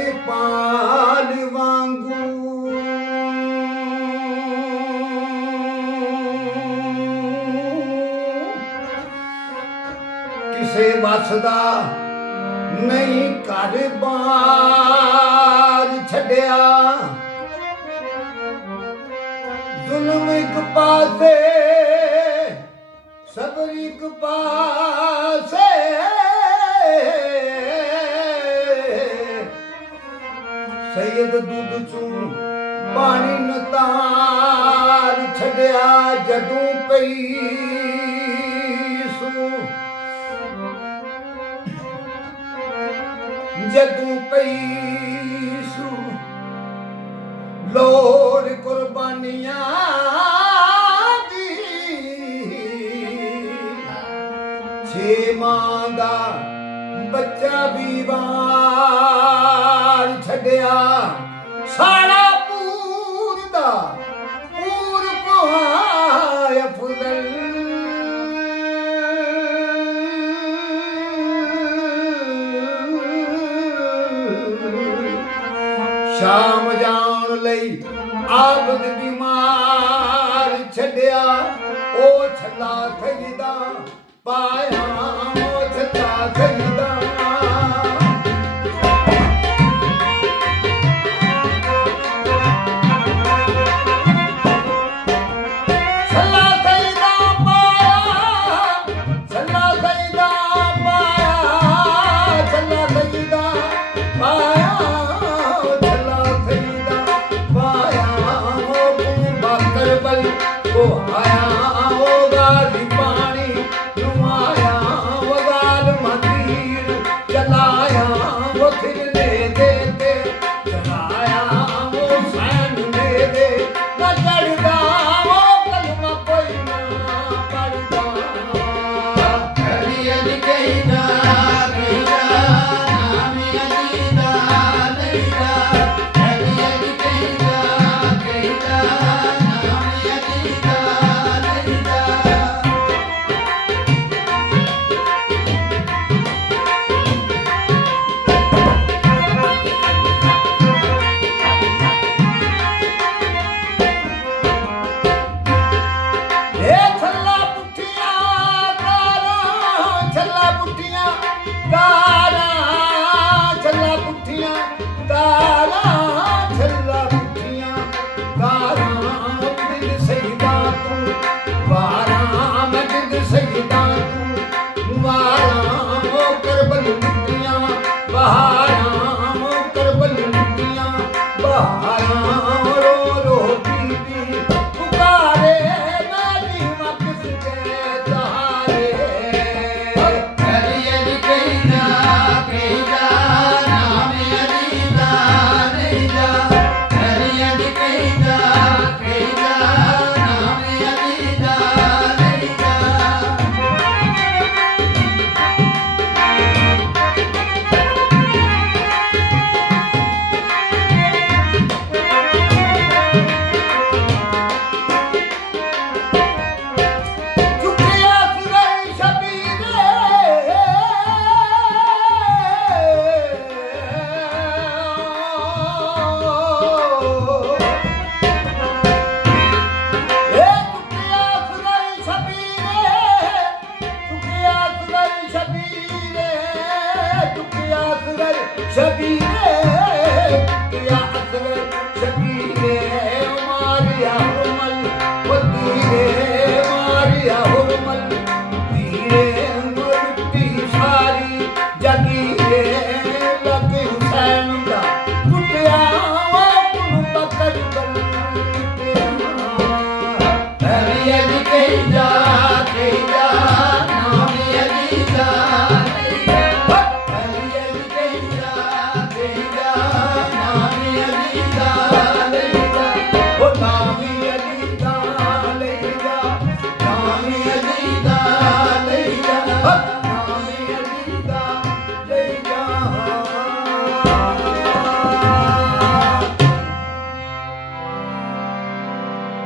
ਕਿਰਪਾਲ ਵਾਂਗੂ ਕਿਸੇ ਵਸਦਾ ਨਹੀਂ ਘਰ ਬਾਰ ਛੱਡਿਆ ਜ਼ੁਲਮ ਇੱਕ ਪਾਸੇ ਸਬਰ ਇੱਕ ਪਾਸੇ ਸੈयद ਦੁੱਧ ਚੋਂ ਪਾਣੀ ਨਤਾਰ ਛੱਡਿਆ ਜਦੋਂ ਪਈ ਜਦੋਂ ਪਈ ਸੂ ਲੋੜ ਕੁਰਬਾਨੀਆਂ ਦੀ ਛੇ ਮਾਂ ਦਾ ਬੱਚਾ ਵੀ ਵਾਰ ਛੱਡਿਆ ਸਾਰਾ ਪੂਰ ਦਾ ਪੂਰ ਪਹਾਇਆ ਫੁੱਲ ਸ਼ਾਮ ਜਾਣ ਲਈ ਆਬਦ ਬਿਮਾਰ ਛੱਡਿਆ ਉਹ ਛੱਲਾ ਸਜਦਾ ਪਾਇਆ ਉਹ ਛੱਲਾ ਸਜਦਾ Naam